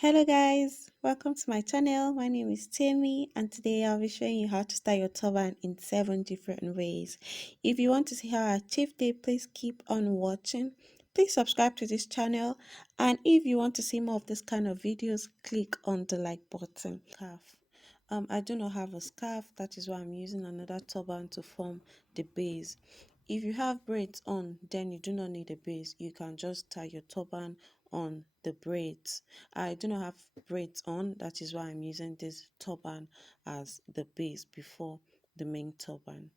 Hello guys, welcome to my channel. My name is Tammy and today I'll be showing you how to style your turban in 7 different ways. If you want to see how I achieved it, please keep on watching. Please subscribe to this channel, and if you want to see more of this kind of videos, click on the like button. I do not have a scarf, that is why I'm using another turban to form the base. If you have braids on, then you do not need a base. You can just tie your turban on the braids. I do not have braids on, that is why I'm using this turban as the base before the main turban.